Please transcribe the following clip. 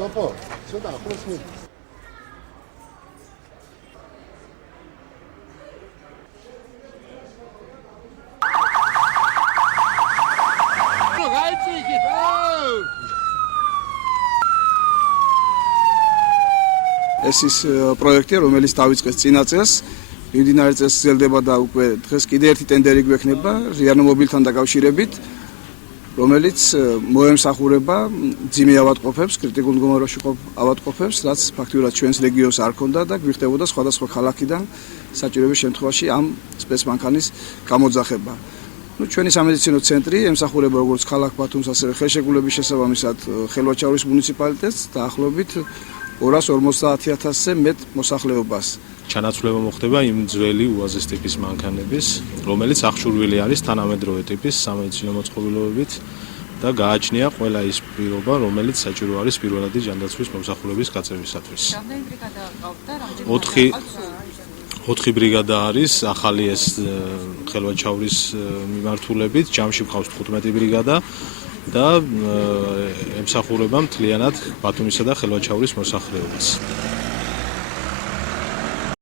სოფო, ცოტა ახლოს მით. ეს ის პროექტია, რომელიც დავიწყეს წინა წელს, მიმდინარე წელს გრძელდება და უკვე დღეს კიდე ერთი ტენდერი გვექნება რიანო მობილთან დაკავშირებით, რომელიც მოემსახურება ძიმე ავადმყოფებს, კრიტიკულ მდგომარეობაში მყოფ ავადმყოფებს, რაც ფაქტიურად ჩვენს რეგიონს არ ქონდა და გვიხდებოდა სხვადასხვა ქალაქიდან საჭიროების შემთხვევაში ამ სპეცმანქანის გამოძახება. ჩვენი სამედიცინო ცენტრი ემსახურება როგორც ქალაქ ბათუმს, ასევე ხელშეკრულების შესაბამისად ხელვაჩაურის მუნიციპალიტეტს დაახლოებით 250,000-ზე მეტ მოსახლეობას. ჩანაცვლება მოხდება იმ ძველი უაზის ტიპის მანქანების, რომელიც აღჭურვილი არის თანამედროვე ტიპის სამედიცინო მოწყობილობებით და გააჩნია ყველა ის პირობა, რომელიც საჭირო არის პირველადი ჯანდაცვის მომსახურების გაწევისათვის. რამდენი ბრიგადა ყავთ და რამდენი 4 ბრიგადა არის ახალი ეს ხელვაჩაურის მიმართულებით, ჯამში გვყავს 15 ბრიგადა და ემსახურება მთლიანად ბათუმისა და ხელვაჩაურის მოსახლეობას.